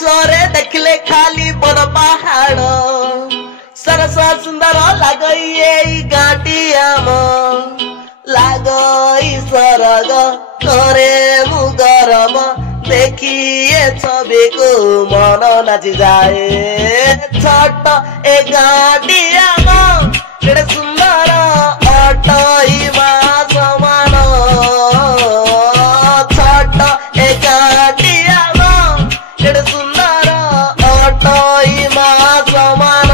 सरे देखले खाली बड़ पहाड़ सरस सुंदर लगई गाटी आम लगई सरग करे मु गरम देखिए छवि को मन नाची जाए छोट ए गाटी आम केड़े सुंदर अटई मा समान छोट ए गाटी आम केड़े सुंदर अटई मा समान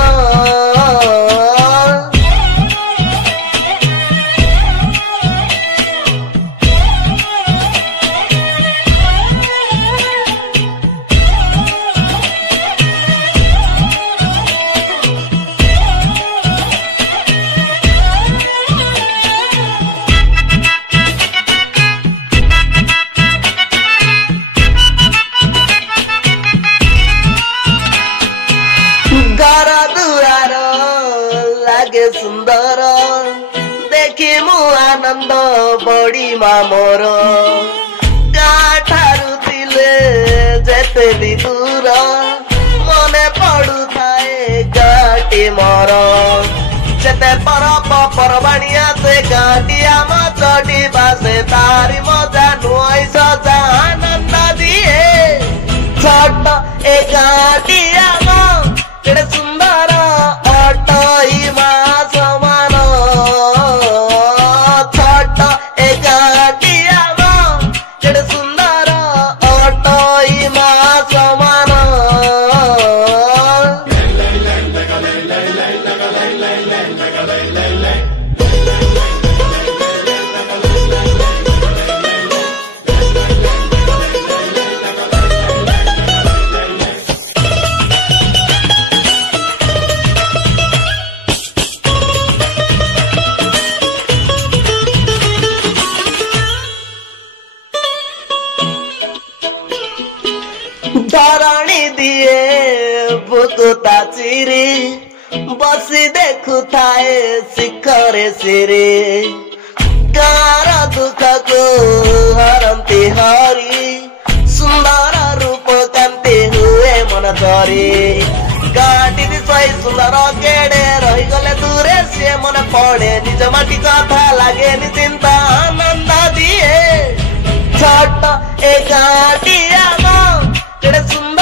घर दुआर लागे सुंदर देखी मु आनंद बड़ी मोर गाठारू थिले जेते भी दूर मने पड़ू थाए गाटी मोर जेते परब परबाणिया से गाटी आम चढ़ी बासे तारी मजा नुई सजा आनंद दिए छोट ए गाटी आम केड़े सुंदर अटई मा समान छोट ए गाटी आम केड़े सुंदर अटई मा समान धरणी दिए बुकुता चिरी बसी देखु थाए शिखरे सिरे गार दुख को हरंती हरी सुंदर रूप कांति हुए मन धरी गाटी दिशई सुंदर केड़े रही गले दूरे से मन पड़े निज माटी कथा लागे नि चिंता आनंद दिए छोट ए गाटी आम केड़े सुंदर